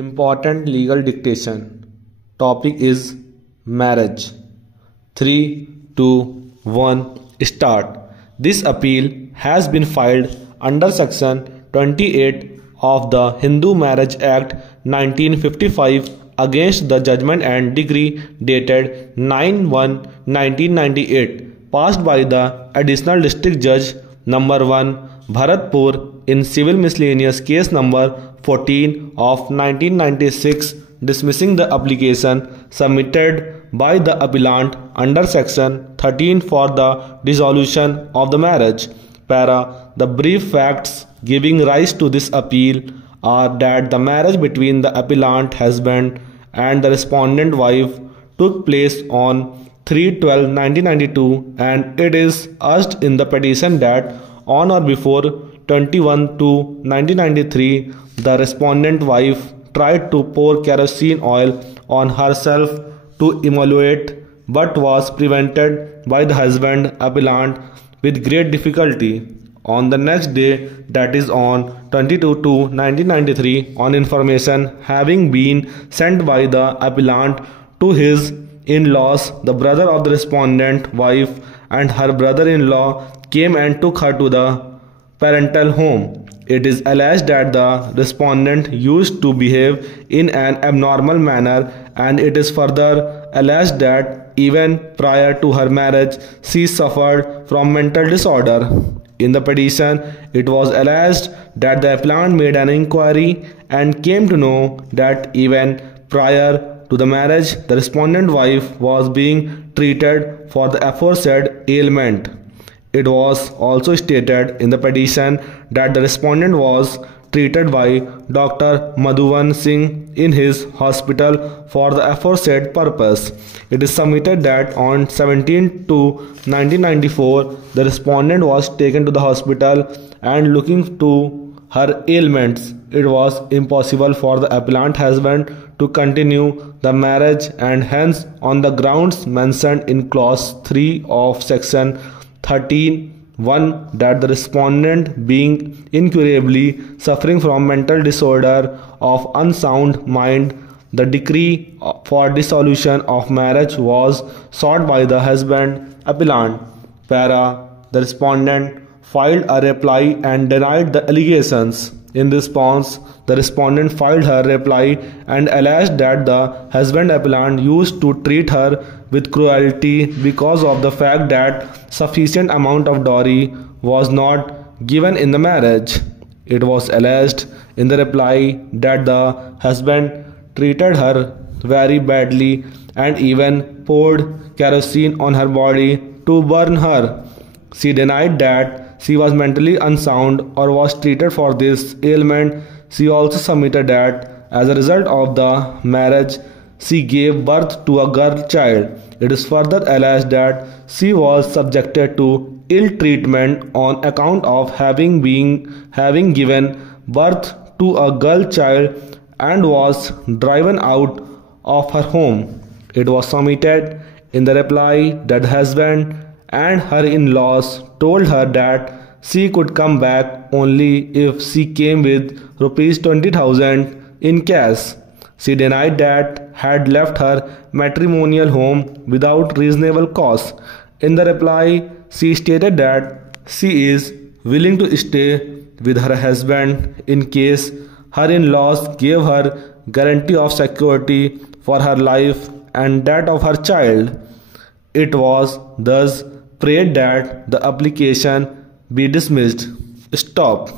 Important legal dictation. Topic is marriage. 3, 2, 1, start. This appeal has been filed under Section 28 of the Hindu Marriage Act 1955 against the judgment and decree dated 9/1/1998 passed by the Additional District Judge number 1 Bharatpur in civil miscellaneous case number 14 of 1996, dismissing the application submitted by the appellant under section 13 for the dissolution of the marriage. The brief facts giving rise to this appeal are that the marriage between the appellant husband and the respondent wife took place on 3/12/1992, and it is urged in the petition that on or before 21/2/1993, the respondent wife tried to pour kerosene oil on herself to immolate, but was prevented by the husband appellant with great difficulty. On the next day, that is on 22/2/1993, on information having been sent by the appellant to his in-laws, the brother of the respondent wife and her brother-in-law came and took her to the parental home. It is alleged that the respondent used to behave in an abnormal manner, and it is further alleged that even prior to her marriage she suffered from mental disorder. In the petition, it was alleged that the appellant made an inquiry and came to know that even prior to the marriage, the respondent wife was being treated for the aforesaid ailment. It was also stated in the petition that the respondent was treated by Dr. Madhuvan Singh in his hospital for the aforesaid purpose. It is submitted that on 17/2/1994, the respondent was taken to the hospital, and looking to her ailments, it was impossible for the appellant husband to continue the marriage, and hence on the grounds mentioned in clause 3 of section 13(1) that the respondent being incurably suffering from mental disorder of unsound mind, the decree for dissolution of marriage was sought by the husband appellant. The respondent filed a reply and denied the allegations. In response, the respondent filed her reply and alleged that the husband appellant used to treat her with cruelty because of the fact that sufficient amount of dowry was not given in the marriage. It was alleged in the reply that the husband treated her very badly and even poured kerosene on her body to burn her. She denied that she was mentally unsound or was treated for this ailment. She also submitted that as a result of the marriage, she gave birth to a girl child. It is further alleged that she was subjected to ill treatment on account of having given birth to a girl child and was driven out of her home. It was submitted in the reply that the husband and her in-laws told her that she could come back only if she came with ₹20,000 in cash. She denied that had left her matrimonial home without reasonable cause. In the reply, she stated that she is willing to stay with her husband in case her in-laws gave her guarantee of security for her life and that of her child. It was thus prayed that the application be dismissed. Stop.